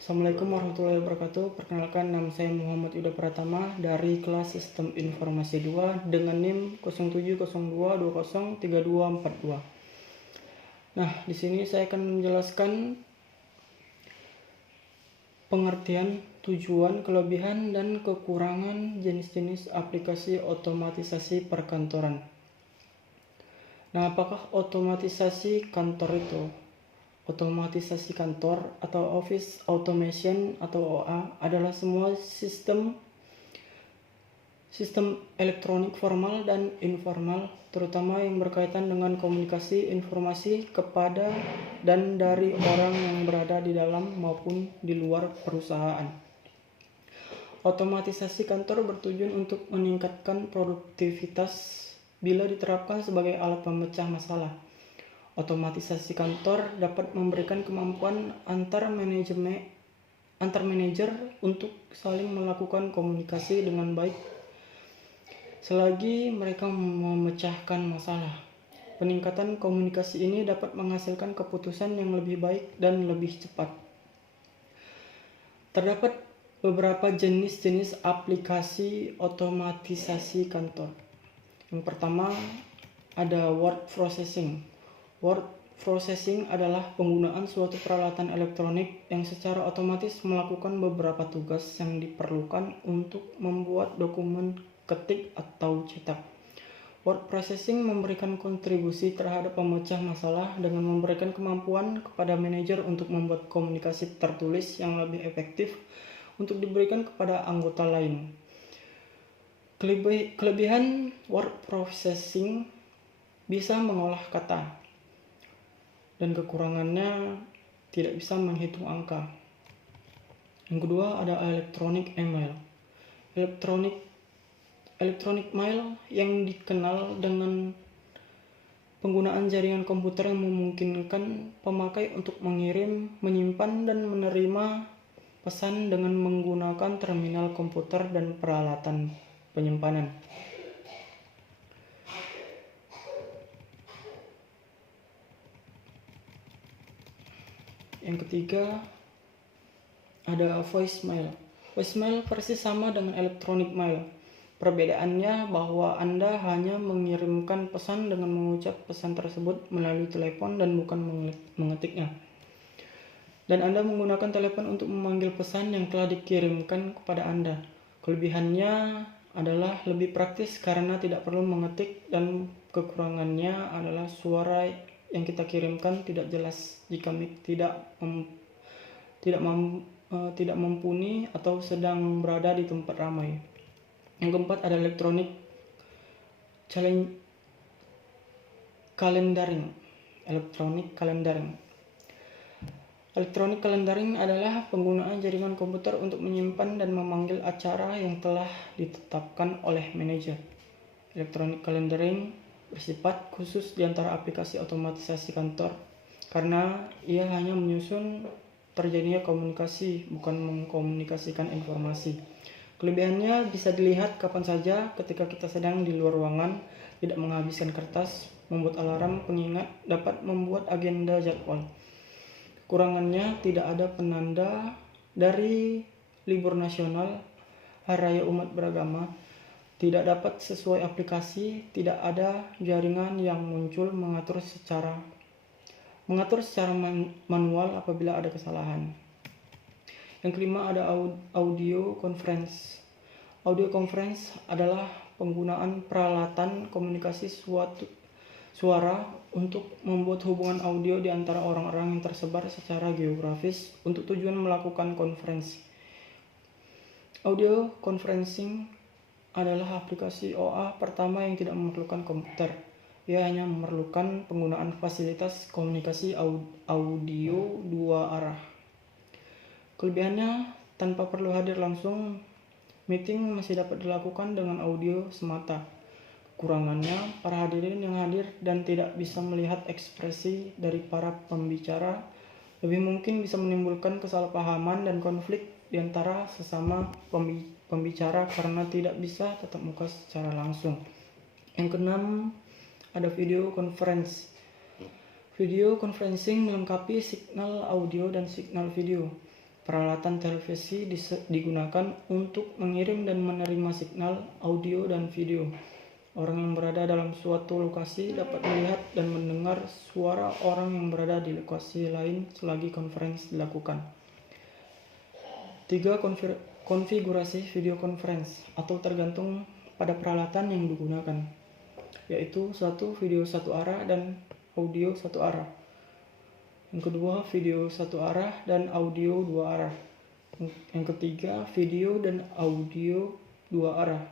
Assalamualaikum warahmatullahi wabarakatuh. Perkenalkan, nama saya Muhammad Yuda Pratama dari kelas Sistem Informasi 2 dengan NIM 0702203242. Nah, di sini saya akan menjelaskan pengertian, tujuan, kelebihan, dan kekurangan jenis-jenis aplikasi otomatisasi perkantoran. Nah, apakah otomatisasi kantor itu? Otomatisasi kantor atau Office Automation atau OA adalah semua sistem elektronik formal dan informal, terutama yang berkaitan dengan komunikasi informasi kepada dan dari orang yang berada di dalam maupun di luar perusahaan. Otomatisasi kantor bertujuan untuk meningkatkan produktivitas bila diterapkan sebagai alat pemecah masalah. Otomatisasi kantor dapat memberikan kemampuan antar manajer untuk saling melakukan komunikasi dengan baik selagi mereka memecahkan masalah. Peningkatan komunikasi ini dapat menghasilkan keputusan yang lebih baik dan lebih cepat. Terdapat beberapa jenis-jenis aplikasi otomatisasi kantor. Yang pertama ada word processing. Word processing adalah penggunaan suatu peralatan elektronik yang secara otomatis melakukan beberapa tugas yang diperlukan untuk membuat dokumen ketik atau cetak. Word processing memberikan kontribusi terhadap pemecah masalah dengan memberikan kemampuan kepada manajer untuk membuat komunikasi tertulis yang lebih efektif untuk diberikan kepada anggota lain. Kelebihan word processing bisa mengolah kata, dan kekurangannya tidak bisa menghitung angka. Yang kedua ada electronic email. Electronic mail yang dikenal dengan penggunaan jaringan komputer yang memungkinkan pemakai untuk mengirim, menyimpan, dan menerima pesan dengan menggunakan terminal komputer dan peralatan penyimpanan. Yang ketiga ada voicemail. Voicemail persis sama dengan electronic mail. Perbedaannya bahwa Anda hanya mengirimkan pesan dengan mengucap pesan tersebut melalui telepon dan bukan mengetiknya. Dan Anda menggunakan telepon untuk memanggil pesan yang telah dikirimkan kepada Anda. Kelebihannya adalah lebih praktis karena tidak perlu mengetik, dan kekurangannya adalah suara yang kita kirimkan tidak jelas jika mic tidak mumpuni atau sedang berada di tempat ramai. Yang keempat ada electronic calendaring. Electronic calendaring adalah penggunaan jaringan komputer untuk menyimpan dan memanggil acara yang telah ditetapkan oleh manajer. Electronic calendaring bersifat khusus di antara aplikasi otomatisasi kantor karena ia hanya menyusun terjadinya komunikasi, bukan mengkomunikasikan informasi. Kelebihannya bisa dilihat kapan saja ketika kita sedang di luar ruangan, tidak menghabiskan kertas, membuat alarm pengingat, dapat membuat agenda jadwal. Kekurangannya tidak ada penanda dari libur nasional, hari raya umat beragama, tidak dapat sesuai aplikasi, tidak ada jaringan yang muncul mengatur secara manual apabila ada kesalahan. Yang kelima ada audio conference. Audio conference adalah penggunaan peralatan komunikasi suara untuk membuat hubungan audio di antara orang-orang yang tersebar secara geografis untuk tujuan melakukan konferensi. Audio conferencing adalah aplikasi OA pertama yang tidak memerlukan komputer. Ia hanya memerlukan penggunaan fasilitas komunikasi audio dua arah. Kelebihannya, tanpa perlu hadir langsung, meeting masih dapat dilakukan dengan audio semata. Kekurangannya, para hadirin yang hadir dan tidak bisa melihat ekspresi dari para pembicara lebih mungkin bisa menimbulkan kesalahpahaman dan konflik di antara sesama pembicara karena tidak bisa tatap muka secara langsung. Yang keenam ada video conference. Video conferencing melengkapi signal audio dan signal video. peralatan televisi digunakan untuk mengirim dan menerima signal audio dan video. Orang yang berada dalam suatu lokasi dapat melihat dan mendengar suara orang yang berada di lokasi lain selagi konferensi dilakukan. 3. Konfigurasi video conference atau tergantung pada peralatan yang digunakan, yaitu 1. Video satu arah dan audio satu arah. Yang kedua, video satu arah dan audio dua arah. Yang ketiga, video dan audio dua arah.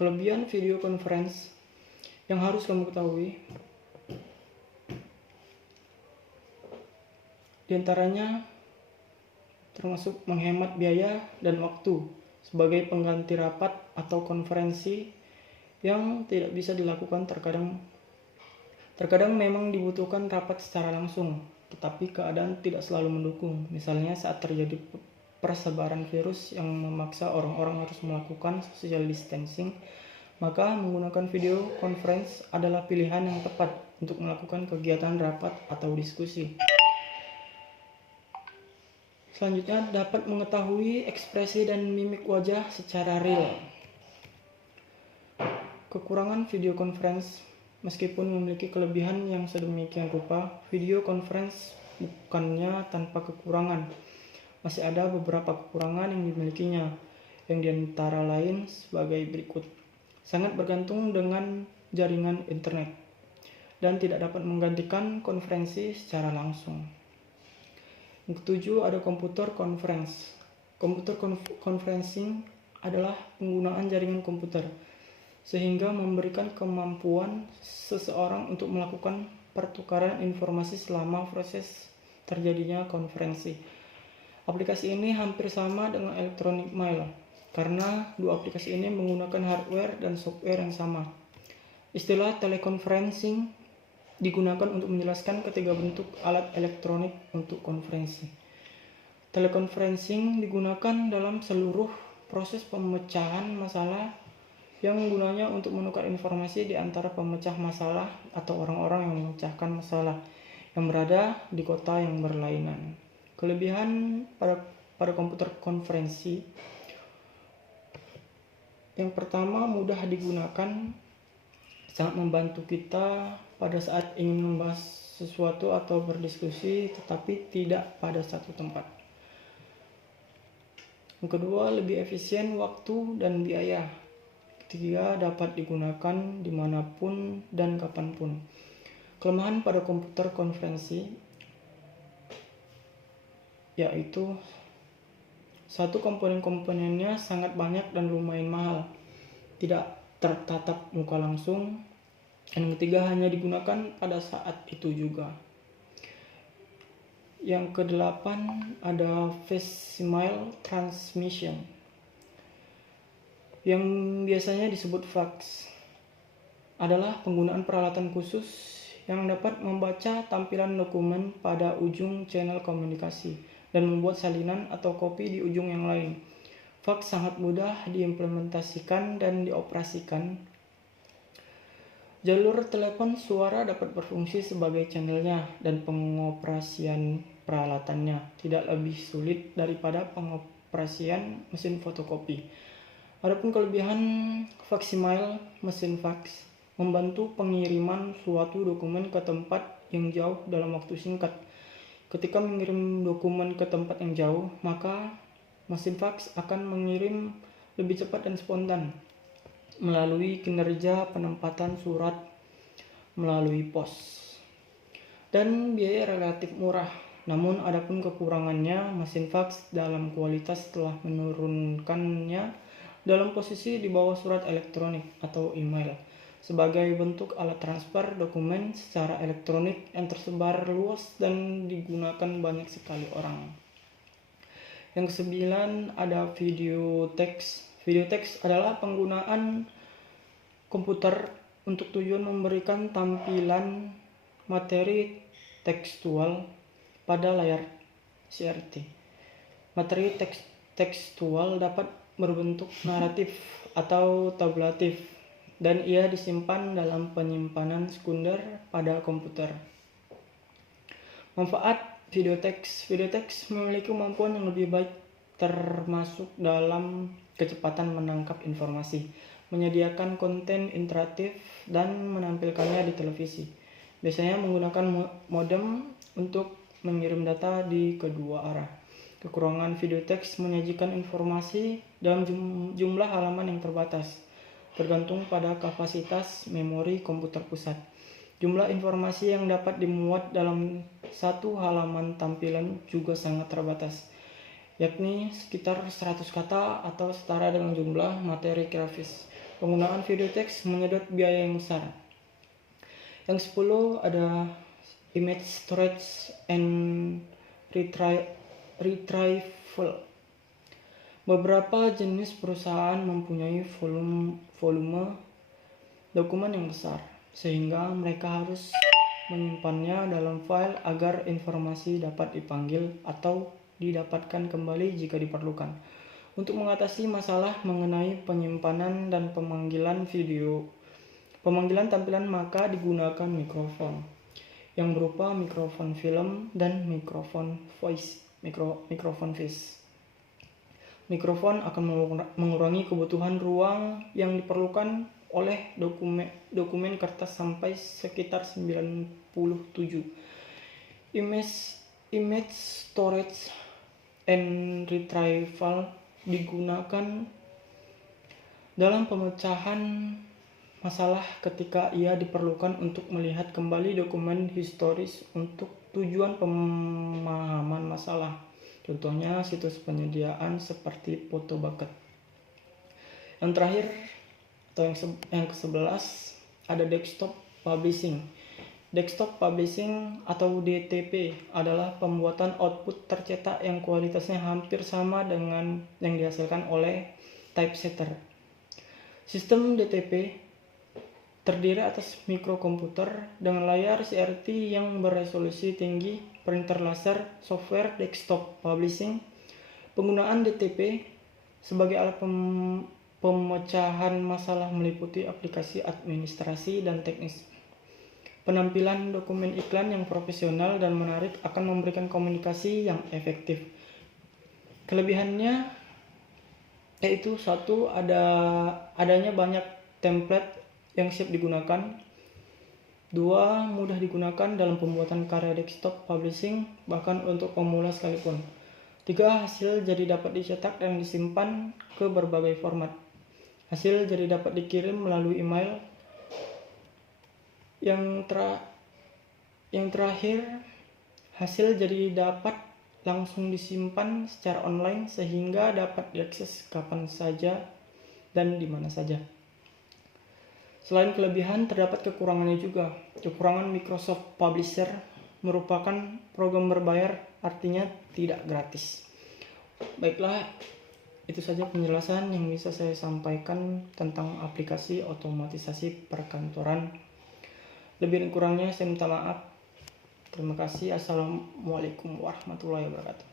Kelebihan video conference yang harus kamu ketahui diantaranya termasuk menghemat biaya dan waktu sebagai pengganti rapat atau konferensi yang tidak bisa dilakukan. Terkadang memang dibutuhkan rapat secara langsung, tetapi keadaan tidak selalu mendukung. Misalnya saat terjadi persebaran virus yang memaksa orang-orang harus melakukan social distancing, maka menggunakan video conference adalah pilihan yang tepat untuk melakukan kegiatan rapat atau diskusi. Selanjutnya, dapat mengetahui ekspresi dan mimik wajah secara real. Kekurangan video conference. Meskipun memiliki kelebihan yang sedemikian rupa, video conference bukannya tanpa kekurangan. Masih ada beberapa kekurangan yang dimilikinya, yang diantara lain sebagai berikut. Sangat bergantung dengan jaringan internet dan tidak dapat menggantikan konferensi secara langsung. Yang ketujuh, ada komputer conference. Komputer conferencing adalah penggunaan jaringan komputer sehingga memberikan kemampuan seseorang untuk melakukan pertukaran informasi selama proses terjadinya konferensi. Aplikasi ini hampir sama dengan electronic mail karena dua aplikasi ini menggunakan hardware dan software yang sama. Istilah teleconferencing digunakan untuk menjelaskan ketiga bentuk alat elektronik untuk konferensi. Teleconferencing digunakan dalam seluruh proses pemecahan masalah yang gunanya untuk menukar informasi di antara pemecah masalah atau orang-orang yang memecahkan masalah yang berada di kota yang berlainan. Kelebihan pada komputer konferensi, yang pertama, mudah digunakan, sangat membantu kita pada saat ingin membahas sesuatu atau berdiskusi, tetapi tidak pada satu tempat. Yang kedua, lebih efisien waktu dan biaya. Ketiga, dapat digunakan dimanapun dan kapanpun. Kelemahan pada komputer konferensi yaitu satu, komponen-komponennya sangat banyak dan lumayan mahal, tidak tertatap muka langsung. Yang ketiga, hanya digunakan pada saat itu juga. Yang kedelapan, ada facsimile transmission yang biasanya disebut fax, adalah penggunaan peralatan khusus yang dapat membaca tampilan dokumen pada ujung channel komunikasi dan membuat salinan atau kopi di ujung yang lain. Fax sangat mudah diimplementasikan dan dioperasikan. Jalur telepon suara dapat berfungsi sebagai channelnya dan pengoperasian peralatannya tidak lebih sulit daripada pengoperasian mesin fotokopi. Adapun kelebihan facsimile mesin fax, membantu pengiriman suatu dokumen ke tempat yang jauh dalam waktu singkat. Ketika mengirim dokumen ke tempat yang jauh, maka mesin fax akan mengirim lebih cepat dan spontan melalui kinerja penempatan surat melalui pos. Dan biaya relatif murah. Namun adapun kekurangannya, mesin fax dalam kualitas telah menurunkannya dalam posisi di bawah surat elektronik atau email sebagai bentuk alat transfer dokumen secara elektronik yang tersebar luas dan digunakan banyak sekali orang. Yang kesembilan, ada video text. Video text adalah penggunaan komputer untuk tujuan memberikan tampilan materi tekstual pada layar CRT. Materi tekstual dapat berbentuk naratif atau tabulatif dan ia disimpan dalam penyimpanan sekunder pada komputer. Manfaat Videotex memiliki kemampuan yang lebih baik, termasuk dalam kecepatan menangkap informasi, menyediakan konten interaktif, dan menampilkannya di televisi. Biasanya menggunakan modem untuk mengirim data di kedua arah. Kekurangan videotex menyajikan informasi dalam jumlah halaman yang terbatas, tergantung pada kapasitas memori komputer pusat. Jumlah informasi yang dapat dimuat dalam satu halaman tampilan juga sangat terbatas, yakni sekitar 100 kata atau setara dengan jumlah materi grafis. Penggunaan videotex menyedot biaya yang besar. Yang 10 ada image storage and retrieval. Beberapa jenis perusahaan mempunyai volume dokumen yang besar, sehingga mereka harus menyimpannya dalam file agar informasi dapat dipanggil atau didapatkan kembali jika diperlukan. Untuk mengatasi masalah mengenai penyimpanan dan pemanggilan tampilan, maka digunakan mikrofon yang berupa mikrofon film dan mikrofon voice. Mikrofon akan mengurangi kebutuhan ruang yang diperlukan oleh dokumen kertas sampai sekitar 97. Image storage and retrieval digunakan dalam pemecahan masalah ketika ia diperlukan untuk melihat kembali dokumen historis untuk tujuan pemahaman masalah. Contohnya situs penyediaan seperti Photobucket. Yang terakhir atau yang ke-11 ada desktop publishing. Desktop publishing atau DTP adalah pembuatan output tercetak yang kualitasnya hampir sama dengan yang dihasilkan oleh typesetter. Sistem DTP terdiri atas mikrokomputer dengan layar CRT yang beresolusi tinggi, printer laser, software desktop publishing. Penggunaan DTP sebagai alat pemecahan masalah meliputi aplikasi administrasi dan teknis. Penampilan dokumen iklan yang profesional dan menarik akan memberikan komunikasi yang efektif. Kelebihannya yaitu satu, adanya banyak template yang siap digunakan. 2, mudah digunakan dalam pembuatan karya desktop publishing, bahkan untuk pemula sekalipun. 3, hasil jadi dapat dicetak dan disimpan ke berbagai format. Hasil jadi dapat dikirim melalui email. Yang terakhir, hasil jadi dapat langsung disimpan secara online sehingga dapat diakses kapan saja dan di mana saja. Selain kelebihan, terdapat kekurangannya juga. Kekurangan Microsoft Publisher merupakan program berbayar, artinya tidak gratis. Baiklah, itu saja penjelasan yang bisa saya sampaikan tentang aplikasi otomatisasi perkantoran. Lebih dan kurangnya saya minta maaf. Terima kasih. Assalamualaikum warahmatullahi wabarakatuh.